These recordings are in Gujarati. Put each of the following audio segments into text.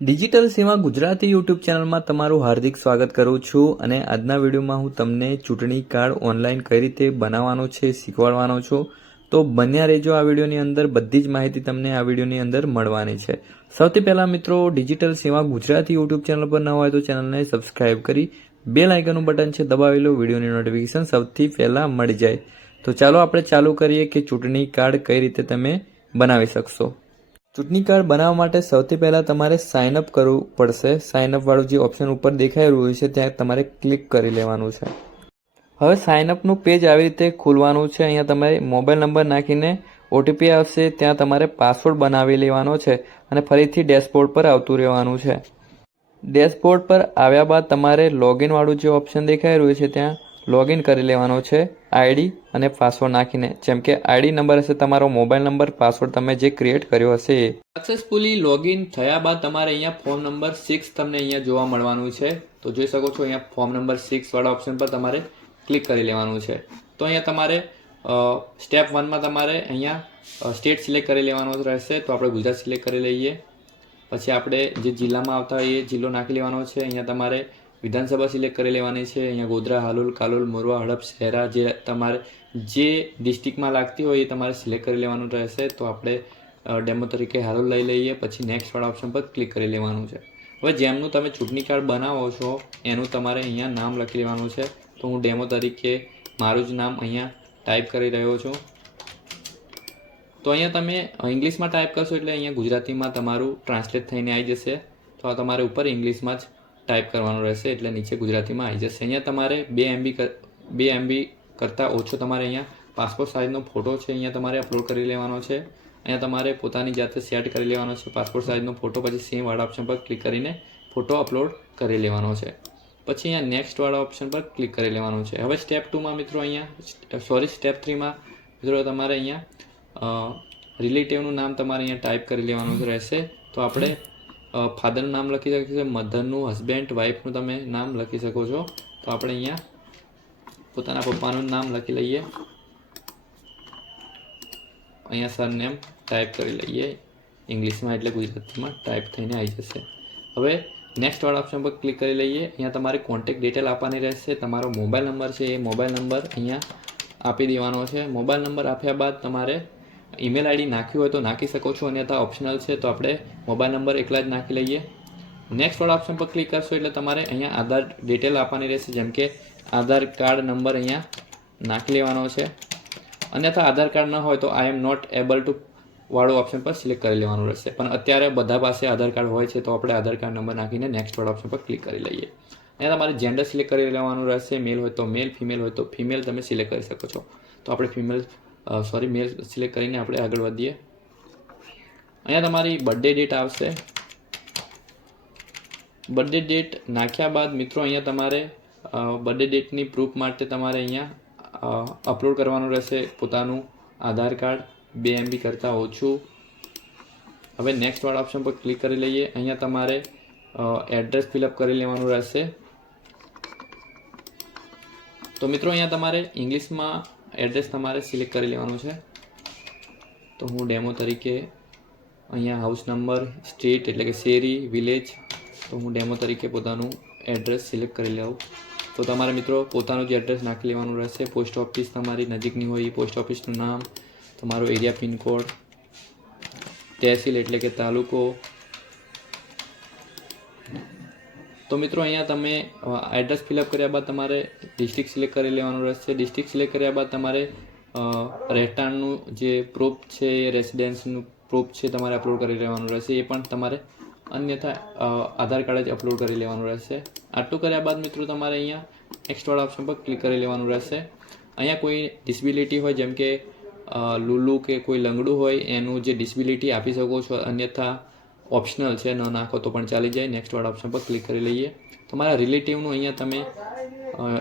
ડિજિટલ સેવા ગુજરાતી યુટ્યુબ ચેનલમાં તમારું હાર્દિક સ્વાગત કરું છું અને આજના વિડીયોમાં હું તમને ચૂંટણી કાર્ડ ઓનલાઈન કઈ રીતે બનાવવાનો છે શીખવાડવાનો છું. તો બન્યા રહેજો આ વિડીયોની અંદર. બધી જ માહિતી તમને આ વિડીયોની અંદર મળવાની છે. સૌથી પહેલાં મિત્રો, ડિજિટલ સેવા ગુજરાતી યુટ્યુબ ચેનલ પર ન હોય તો ચેનલને સબસ્ક્રાઈબ કરી બેલ આઇકનનું બટન છે દબાવી લો, વિડીયોની નોટિફિકેશન સૌથી પહેલાં મળી જાય. તો ચાલો આપણે ચાલુ કરીએ કે ચૂંટણી કાર્ડ કઈ રીતે તમે બનાવી શકશો. ચૂંટણી કાર્ડ બનાવવા માટે સૌથી પહેલાં તમારે સાઇન અપ કરવું પડશે. સાઇન અપ વાળું જે ઓપ્શન ઉપર દેખાઈ રહ્યું છે ત્યાં તમારે ક્લિક કરી લેવાનું છે. હવે સાઇન અપનું પેજ આવી રીતે ખુલવાનું છે. અહીંયા તમારે મોબાઈલ નંબર નાખીને ઓટીપી આવશે, ત્યાં તમારે પાસવર્ડ બનાવી લેવાનો છે અને ફરીથી ડેશબોર્ડ પર આવતું રહેવાનું છે. ડેશબોર્ડ પર આવ્યા બાદ તમારે લોગિન વાળું જે ઓપ્શન દેખાઈ રહ્યું છે ત્યાં લોગિન કરી લેવાનો છે આઈડી અને પાસવર્ડ નાખીને. જેમ કે આઈડી નંબર હશે તમારો મોબાઈલ નંબર, પાસવર્ડ તમે જે ક્રિએટ કર્યો હશે એ. સક્સેસફુલી લોગિન થયા બાદ તમારે અહીંયા ફોર્મ નંબર 6 તમને અહીંયા જોવા મળવાનું છે. તો જોઈ શકો છો અહીંયા ફોર્મ નંબર 6 વાળા ઓપ્શન પર તમારે ક્લિક કરી લેવાનું છે. તો અહીંયા તમારે સ્ટેપ 1માં તમારે અહીંયા સ્ટેટ સિલેક્ટ કરી લેવાનો રહેશે. તો આપણે ગુજરાત સિલેક્ટ કરી લઈએ. પછી આપણે જે જિલ્લામાં આવતા હોય એ જિલ્લો નાખી લેવાનો છે. અહીંયા તમારે વિધાનસભા સિલેક્ટ કરી લેવાની છે. અહીંયા ગોધરા, હાલોલ, કાલોલ, મોરવા, હડપ, શહેરા જે તમારે જે ડિસ્ટ્રિક્ટમાં લાગતી હોય એ તમારે સિલેક્ટ કરી લેવાનું રહેશે. તો આપણે ડેમો તરીકે હાલોલ લઈ લઈએ. પછી નેક્સ્ટ વાળા ઓપ્શન પર ક્લિક કરી લેવાનું છે. હવે જેમનું તમે ચૂંટણી કાર્ડ બનાવો છો એનું તમારે અહીંયા નામ લખી લેવાનું છે. તો હું ડેમો તરીકે મારું જ નામ અહીંયા ટાઈપ કરી રહ્યો છું. તો અહીંયા તમે ઇંગ્લિશમાં ટાઈપ કરશો એટલે અહીંયા ગુજરાતીમાં તમારું ટ્રાન્સલેટ થઈને આવી જશે. તો આ તમારે ઉપર ઇંગ્લિશમાં જ ટાઈપ કરવાનું રહેશે એટલે નીચે ગુજરાતીમાં આવી જશે. અહીંયા તમારે 2 MB કરતાં ઓછો તમારે અહીંયા પાસપોર્ટ સાઇઝનો ફોટો છે અહીંયા તમારે અપલોડ કરી લેવાનો છે. અહીંયા તમારે પોતાની જાતે સેટ કરી લેવાનો છે પાસપોર્ટ સાઇઝનો ફોટો. પછી સેમ વાળા ઓપ્શન પર ક્લિક કરીને ફોટો અપલોડ કરી લેવાનો છે. પછી અહીંયા નેક્સ્ટ વાળા ઓપ્શન પર ક્લિક કરી લેવાનું છે. હવે સ્ટેપ 2માં મિત્રો સ્ટેપ 3માં મિત્રો તમારે અહીંયા રિલેટિવનું નામ તમારે અહીંયા ટાઈપ કરી લેવાનું રહેશે. તો આપણે ફાધરનું નામ લખી શકીએ, મધરનું, હસબેન્ડ, વાઈફનું તમે નામ લખી શકો છો. તો આપણે અહીંયા પોતાના પપ્પાનું નામ લખી લઈએ. અહીંયા સરનેમ ટાઈપ કરી લઈએ ઇંગ્લિશમાં એટલે ગુજરાતીમાં ટાઈપ થઈને આવી જશે. હવે નેક્સ્ટ વાળા ઓપ્શન પર ક્લિક કરી લઈએ. અહીંયા તમારે કોન્ટેક્ટ ડિટેલ આપવાની રહેશે. તમારો મોબાઈલ નંબર છે એ મોબાઈલ નંબર અહીંયા આપી દેવાનો છે. મોબાઈલ નંબર આપ્યા બાદ તમારે ઈમેલ આઈડી નાખ્યું હોય તો નાખી શકો છો, અન્યથા ઓપ્શનલ છે. તો આપણે મોબાઈલ નંબર એકલા જ નાખી લઈએ. નેક્સ્ટ વાળા ઓપ્શન પર ક્લિક કરશો એટલે તમારે અહીંયા આધાર ડિટેલ આપવાની રહેશે. જેમ કે આધાર કાર્ડ નંબર અહીંયા નાખી લેવાનો છે. અન્યથા આધાર કાર્ડ ન હોય તો આઈ એમ નોટ એબલ ટુ વાળું ઓપ્શન પર સિલેક્ટ કરી લેવાનું રહેશે. પણ અત્યારે બધા પાસે આધાર કાર્ડ હોય છે તો આપણે આધાર કાર્ડ નંબર નાખીને નેક્સ્ટ વાળા ઓપ્શન પર ક્લિક કરી લઈએ. અહીંયા તમારે જેન્ડર સિલેક્ટ કરી લેવાનું રહેશે. મેલ હોય તો મેલ, ફિમેલ હોય તો ફિમેલ તમે સિલેક્ટ કરી શકો છો. તો આપણે મેલ સિલેક્ટ કરીને આપણે આગળ વધીએ. અહીંયા તમારી બર્થડે ડેટ આવશે. બર્થડે ડેટ નાખ્યા બાદ મિત્રો અહીંયા તમારે બર્થડે ડેટની પ્રૂફ માટે તમારે અહીંયા અપલોડ કરવાનું રહેશે પોતાનું આધાર કાર્ડ 2 MB કરતાં ઓછું. હવે નેક્સ્ટ વાળા ઓપ્શન પર ક્લિક કરી લઈએ. અહીંયા તમારે એડ્રેસ ફિલઅપ કરી લેવાનું રહેશે. તો મિત્રો અહીંયા તમારે ઇંગ્લિશમાં એડ્રેસ તમારે સિલેક્ટ કરી લેવાનું છે. તો હું ડેમો તરીકે અહીંયા હાઉસ નંબર, સ્ટ્રીટ એટલે કે શેરી, વિલેજ, તો હું ડેમો તરીકે પોતાનું એડ્રેસ સિલેક્ટ કરી લઉં. તો તમારે મિત્રો પોતાનું જે એડ્રેસ નાખી લેવાનું રહેશે. પોસ્ટ ઓફિસ તમારી નજીકની હોય એ પોસ્ટ ઓફિસનું નામ, તમારો એરિયા પિનકોડ, તહેસીલ એટલે કે તાલુકો. તો મિત્રો અહીંયા તમે એડ્રેસ ફિલઅપ કર્યા બાદ તમારે ડિસ્ટ્રિક્ટ સિલેક્ટ કરી લેવાનું રહેશે. ડિસ્ટ્રિક્ટ સિલેક્ટ કર્યા બાદ તમારે રહેઠાણનું જે પ્રૂફ છે એ રેસિડેન્સનું પ્રૂફ છે તમારે અપલોડ કરી લેવાનું રહેશે. એ પણ તમારે અન્યથા આધાર કાર્ડ જ અપલોડ કરી લેવાનું રહેશે. આટલું કર્યા બાદ મિત્રો તમારે અહીંયા નેક્સ્ટ વાળા ઓપ્શન પર ક્લિક કરી લેવાનું રહેશે. અહીંયા કોઈ ડિસેબિલિટી હોય જેમ કે લુલું કે કોઈ લંગડું હોય એનું જે ડિસેબિલિટી આપી શકો છો, અન્યથા ઓપ્શનલ છે, ન નાખો તો પણ ચાલી જાય. નેક્સ્ટ વાળા ઓપ્શન પર ક્લિક કરી લઈએ. તમારા રિલેટિવનું અહીંયા તમે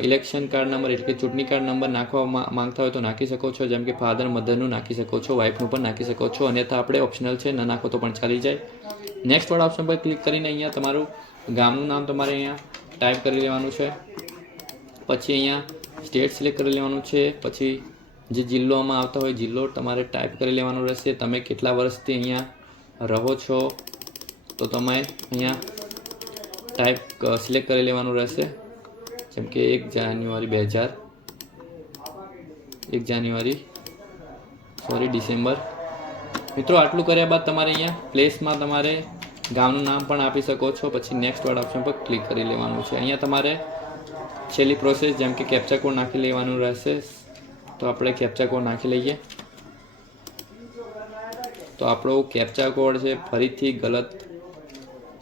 ઇલેક્શન કાર્ડ નંબર એટલે કે ચૂંટણી કાર્ડ નંબર નાખવા માંગતા હોય તો નાખી શકો છો. જેમ કે ફાધર, મધરનું નાખી શકો છો, વાઈફનું પણ નાખી શકો છો. અન્યથા આપણે ઓપ્શનલ છે, ન નાખો તો પણ ચાલી જાય. નેક્સ્ટ વાળા ઓપ્શન પર ક્લિક કરીને અહીંયા તમારું ગામનું નામ તમારે અહીંયા ટાઈપ કરી લેવાનું છે. પછી અહીંયા સ્ટેટ સિલેક્ટ કરી લેવાનું છે. પછી જે જિલ્લોમાં આવતા હોય જિલ્લો તમારે ટાઈપ કરી લેવાનો રહેશે. તમે કેટલા વર્ષથી અહીંયા રહો છો તો તો તમે અહીંયા ટાઈપ સિલેક્ટ કરી લેવાનું રહેશે, જેમ કે 1 જાન્યુઆરી ડિસેમ્બર. મિત્રો આટલું કર્યા બાદ તમારે અહીંયા પ્લેસમાં તમારે ગામનું નામ પણ આપી શકો છો. પછી નેક્સ્ટ વાળા ઓપ્શન પર ક્લિક કરી લેવાનું છે. અહીંયા તમારે છેલ્લી પ્રોસેસ જેમ કે કેપ્ચા કોડ નાખી લેવાનું રહેશે. તો આપણે કેપ્ચા કોડ નાખી લઈએ. તો આપણો કેપ્ચા કોડ છે ફરીથી ગલત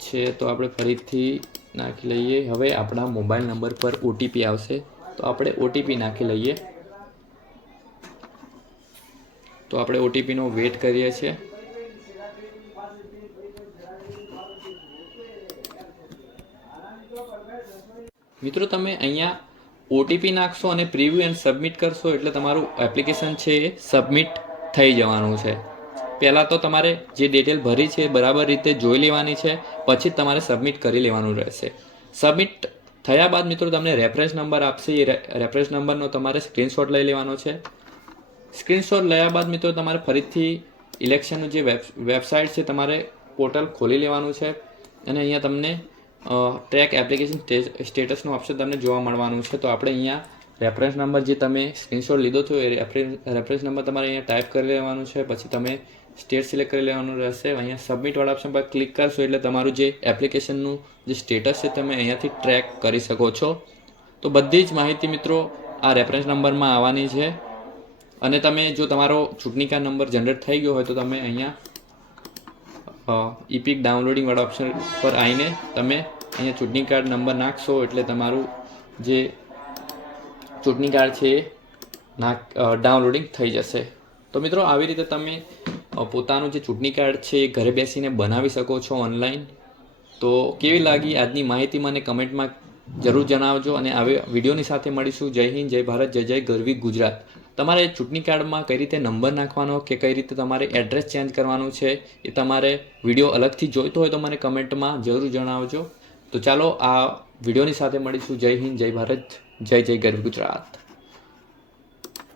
છે, તો આપણે ફરીથી નાખી લઈએ. હવે આપણા મોબાઈલ નંબર પર ઓટીપી આવશે, તો આપણે ઓટીપી નાખી લઈએ. તો આપણે ઓટીપીનો વેટ કરીએ છીએ. મિત્રો તમે અહીંયા ઓટીપી નાખશો અને પ્રિવ્યુ એન્ડ સબમિટ કરશો એટલે તમારું એપ્લિકેશન છે એ સબમિટ થઈ જવાનું છે. પહેલાં તો તમારે જે ડિટેલ ભરી છે બરાબર રીતે જોઈ લેવાની છે, પછી તમારે સબમિટ કરી લેવાનું રહેશે. સબમિટ થયા બાદ મિત્રો તમને રેફરન્સ નંબર આપશે. એ રેફરન્સ નંબરનો તમારે સ્ક્રીનશોટ લઈ લેવાનો છે. સ્ક્રીનશોટ લયા બાદ મિત્રો તમારે ફરીથી ઇલેક્શનનું જે વેબસાઇટ છે તમારે પોર્ટલ ખોલી લેવાનું છે અને અહીંયા તમને ટ્રેક એપ્લિકેશન સ્ટેટસનું ઓપ્શન તમને જોવા મળવાનું છે. તો આપણે અહીંયા રેફરન્સ નંબર જે તમે સ્ક્રીનશોટ લીધો હતો એ રેફરન્સ નંબર તમારે અહીંયા ટાઈપ કરી લેવાનું છે. પછી તમે સ્ટેટ સિલેક્ટ કરી લેવાનું રહેશે. અહીંયા સબમિટવાળા ઓપ્શન પર ક્લિક કરશો એટલે તમારું જે એપ્લિકેશનનું જે સ્ટેટસ છે તમે અહીંયાથી ટ્રેક કરી શકો છો. તો બધી જ માહિતી મિત્રો આ રેફરન્સ નંબરમાં આવવાની છે. અને તમે જો તમારો ચૂંટણી કાર્ડ નંબર જનરેટ થઈ ગયો હોય તો તમે અહીંયા ઇપિક ડાઉનલોડિંગવાળા ઓપ્શન પર આવીને તમે અહીંયા ચૂંટણી કાર્ડ નંબર નાખશો એટલે તમારું જે ચૂંટણી કાર્ડ છે એ ડાઉનલોડિંગ થઈ જશે. તો મિત્રો આવી રીતે તમે પોતાનું જે ચૂંટણી કાર્ડ છે એ ઘરે બેસીને બનાવી શકો છો ઓનલાઈન. તો કેવી લાગી આજની માહિતી મને કમેન્ટમાં જરૂર જણાવજો. અને આવી વિડીયોની સાથે મળીશું. જય હિન્દ, જય ભારત, જય જય ગરવી ગુજરાત. તમારે ચૂંટણી કાર્ડમાં કઈ રીતે નંબર નાખવાનો કે કઈ રીતે તમારે એડ્રેસ ચેન્જ કરવાનું છે એ તમારે વિડીયો અલગથી જોઈતો હોય તો મને કમેન્ટમાં જરૂર જણાવજો. તો ચાલો આ વિડીયોની સાથે મળીશું. જય હિન્દ, જય ભારત, જય જય ગરવી ગુજરાત.